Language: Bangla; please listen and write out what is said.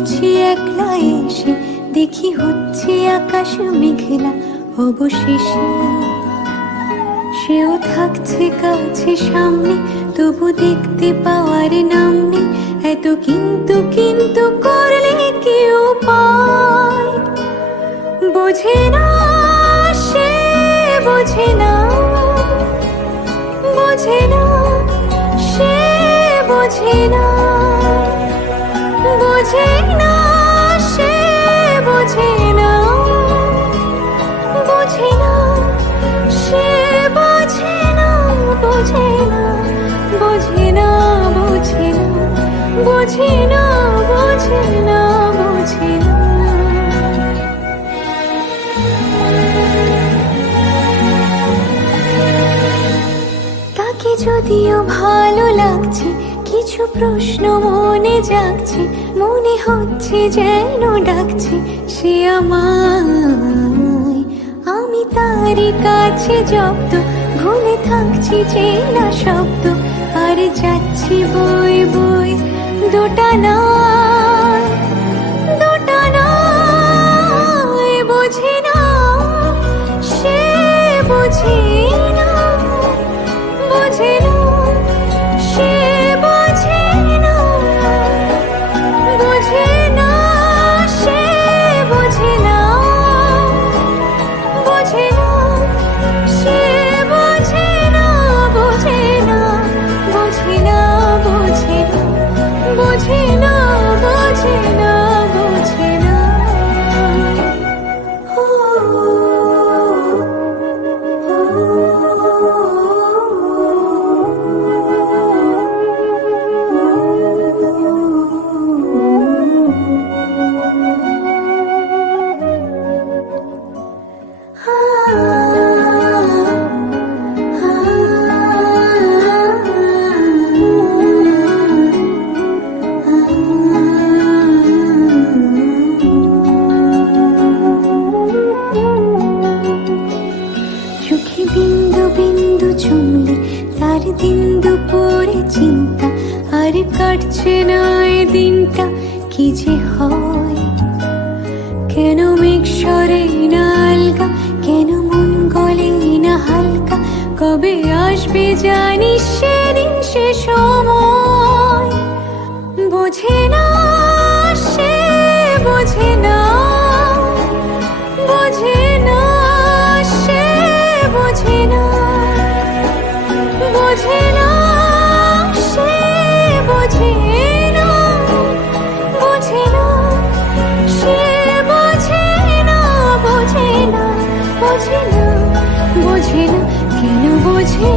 পড়ছি একলা এসে, দেখি হচ্ছে আকাশ মেঘলা অবশেষে। সেও থাকছে কাছে সামনে, তবু দেখতে পাওয়ার নাম নেই। এত কিন্তু কিন্তু করলে কি উপায়? বোঝে না সে, বোঝে না, বোঝে না সে, বোঝে না, বোঝে না সে, বোঝে না, বোঝে না সে, বোঝে না, বোঝে না, বোঝে না, বোঝে না, বোঝে না, বোঝে না, বোঝে না। তাকে যদিও ভালো লাগছে, কিছু প্রশ্ন মনে জাগছে, মনে হচ্ছে যেন ডাকছে সে আমায়। আমি তারই কাছে জব্দ, ভুলে থাকছি চেনা শব্দ, আর যাচ্ছি বই বই দোটানা, দোটানা। বোঝে না সে, বোঝে না, বোঝে না সে, বোঝে না, বোঝে না সে, বোঝে না, বোঝে না সে, বোঝে না, বোঝে না, বোঝে না, বোঝে না, বোঝে না, বোঝে না, বোঝে না। চোখে বিন্দু বিন্দু চুমলে তার দিন দুপুরে চিন্তা, আর কাটছে না এ দিনটা কি যে হয়। কেন মেঘ সরে না আলগা, কেন মন গলে না হালকা, কবে আসবে জানিস সেদিন সে সময়। বোঝে না সে, বোঝে না, বোঝে না সে, বোঝে না, বোঝে না সে, বোঝে না, বোঝে না সে, বোঝে না, বোঝে না, বোঝে না, বোঝে না, কেন বোঝে